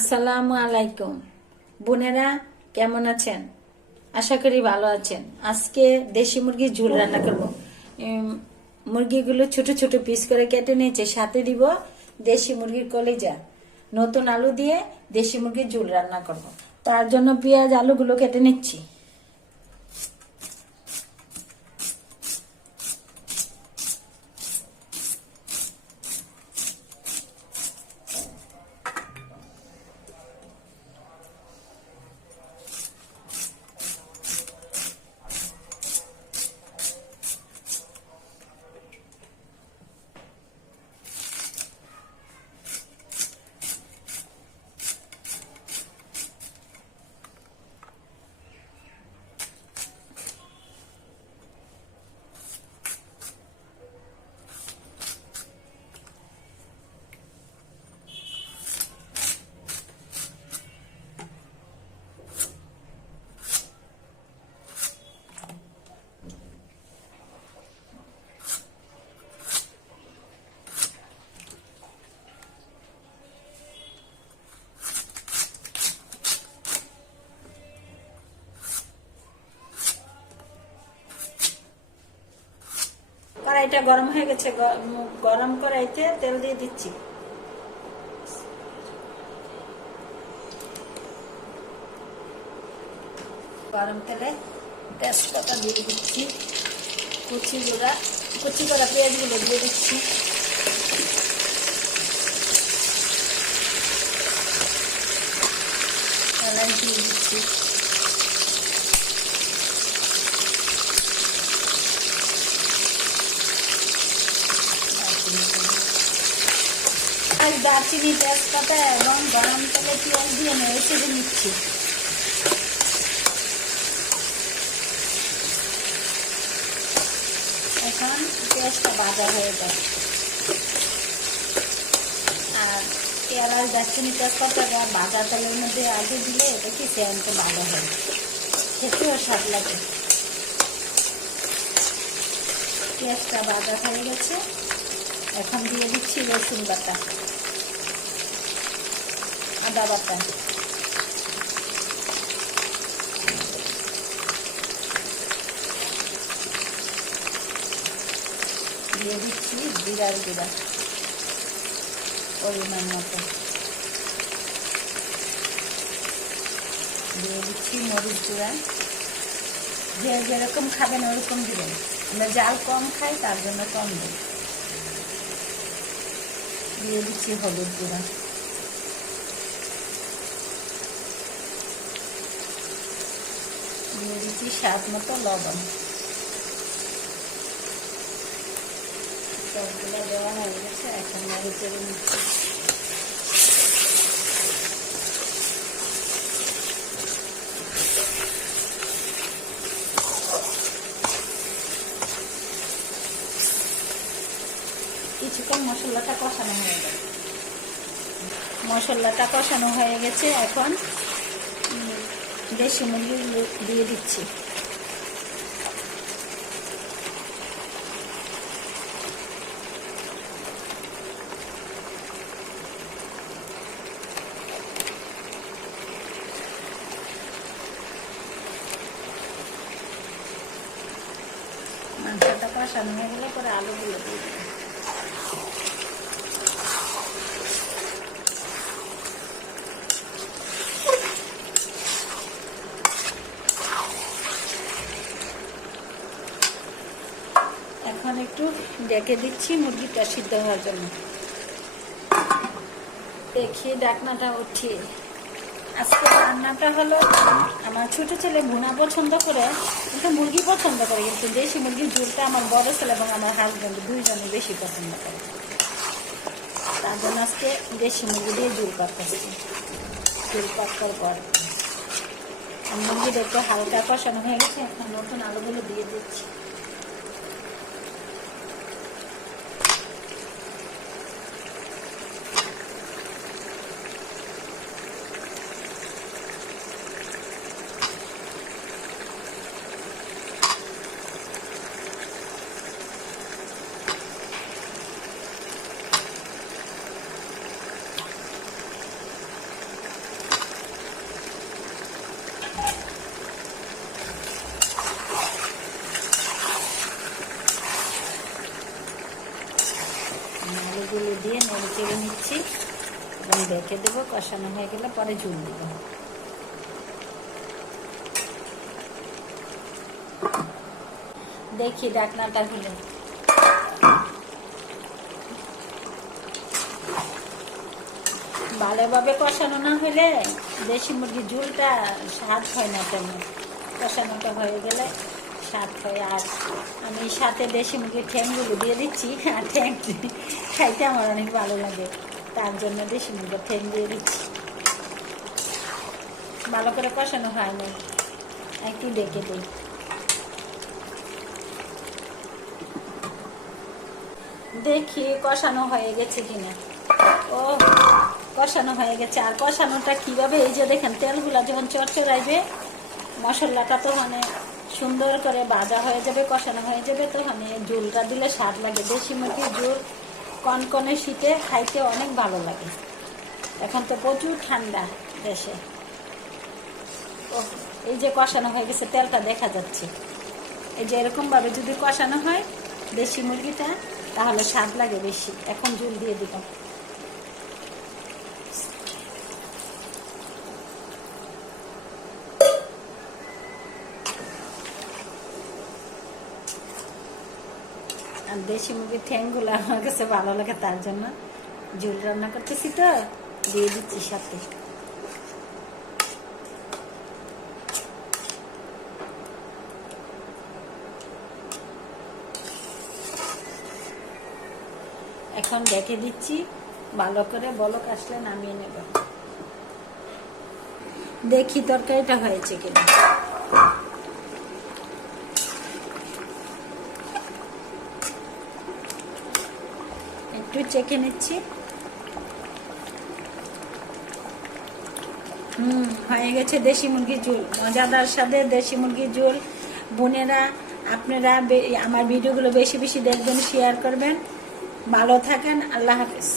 আসসালামু আলাইকুম বোনেরা, কেমন আছেন? আশা করি ভালো আছেন। আজকে দেশি মুরগির ঝোল রান্না করব। মুরগিগুলো ছোট ছোট পিস করে কেটে নিয়েছে, সাথে দিব দেশি মুরগির কলিজা। নতুন আলু দিয়ে দেশি মুরগির ঝোল রান্না করব। তার জন্য পেঁয়াজ আলুগুলো কেটে নিচ্ছি। কড়াইটা গরম হয়ে গেছে, গরম কড়াইতে তেল দিয়ে দিচ্ছি। গরম তেলে তেজপাতা দিয়ে দিচ্ছি, কুচি করা পেঁয়াজগুলো দিয়ে দিচ্ছি। এলাচ দিয়ে দিচ্ছি। দারচিনি, তেজপাতা এবং গরম তেলে পেঁয়াজ দিয়ে নেড়ে চেড়ে নিচ্ছি। এখন পেঁয়াজটা ভাজা হয়ে যায়। আর এলাচ, দারচিনি, তেজপাতাটা ভাজা তেলের মধ্যে আগে দিলে এটা কি সেন্ট ভালো হয়, খেতেও স্বাদ লাগে। পেঁয়াজটা ভাজা হয়ে গেছে, এখন দিয়ে দিচ্ছি রসুন বাটা, আদা বাটা, দিয়ে দিচ্ছি জিরার গুঁড়া পরিমাণ মতো, দিয়ে দিচ্ছি মরিচ গুঁড়া। যে যেরকম খাবেন ওরকম দিবেন, আমরা জাল কম খাই তার জন্য কম দিই। দিয়ে দিচ্ছি হলুদ গুঁড়া, দিয়ে দিচ্ছি স্বাদ মতো লবণ। সবগুলো দেওয়া হয়ে গেছে, এখন নেড়ে চেড়ে নিচ্ছি। কিছুক্ষণ মশলাটা কষানো হয়ে গেছে। মশলাটা কষানো হয়ে গেছে, এখন দেশি মুরগি দিয়ে দিচ্ছি। মাংসটা কষানো হয়ে গেলে পরে আলুগুলো দিয়ে দিই। এখন একটু ডেকে দিচ্ছি মুরগিটা সিদ্ধ হওয়ার জন্য। দেখি ঢাকনাটা উঠিয়ে। আজকে রান্নাটা হলো, আমার ছোট ছেলে ভুনা পছন্দ করে, কিন্তু মুরগি পছন্দ করে, কিন্তু দেশি মুরগির ঝোলটা আমার বড় ছেলে এবং আমার হাজব্যান্ড দুইজনে বেশি পছন্দ করে। তার জন্য আজকে দেশি মুরগি দিয়ে ঝোল পাকাচ্ছি। ঝোল পাকার পর মুরগিটা একটু হালকা কষানো হয়ে গেছে, এখন নতুন আলুগুলো দিয়ে দিচ্ছি। রেখে দেবো, কষানো হয়ে গেলে পরে ঝুল দেব। দেখি ঢাকনাটা খুলে। ভালোভাবে কষানো না হলে দেশি মুরগির ঝোলটা স্বাদ হয় না তেমন। কষানোটা হয়ে গেলে স্বাদ হয়। আর আমি সাথে দেশি মুরগির ঠ্যাংগুলো দিয়ে দিচ্ছি, আর ঠ্যাং খাইতে আমার অনেক ভালো লাগে, তার জন্য দেশি মুরগির ঠ্যাং দিয়ে দিচ্ছি। ভালো করে কষানো হয় না, একটু ডেকে দিই। দেখি কষানো হয়ে গেছে কিনা। ও কষানো হয়ে গেছে। আর কষানোটা কিভাবে, এই যে দেখেন তেলগুলা যখন চড়চড়াইবে, মশলাটা তো মানে সুন্দর করে ভাজা হয়ে যাবে, কষানো হয়ে যাবে, তো মানে ঝোলটা দিলে স্বাদ লাগে। দেশি মুরগির ঝোল কনকনে শীতে খাইতে অনেক ভালো লাগে। এখন তো প্রচুর ঠান্ডা দেশে। ও এই যে কষানো হয়ে গেছে, তেলটা দেখা যাচ্ছে। এই যে এরকমভাবে যদি কষানো হয় দেশি মুরগিটা, তাহলে স্বাদ লাগে বেশি। এখন ঝোল দিয়ে দিলাম। আর দেশি মুরগির ঠ্যাংগুলো আমার কাছে ভালো লাগে, তার জন্য ঝোল রান্না করতেছি, তো দিয়ে দিচ্ছি সাথে। এখন দেখে দিচ্ছি, ভালো করে বলক আসলে নামিয়ে নেব। দেখি তরকারিটা হয়েছে কিনা। একটু চেখে নিচ্ছি। হয়ে গেছে দেশি মুরগির ঝোল, মজাদার স্বাদে দেশি মুরগির ঝোল। বোনেরা আপনারা আমার ভিডিওগুলো বেশি বেশি দেখবেন, শেয়ার করবেন। ভালো থাকেন, আল্লাহ হাফেজ।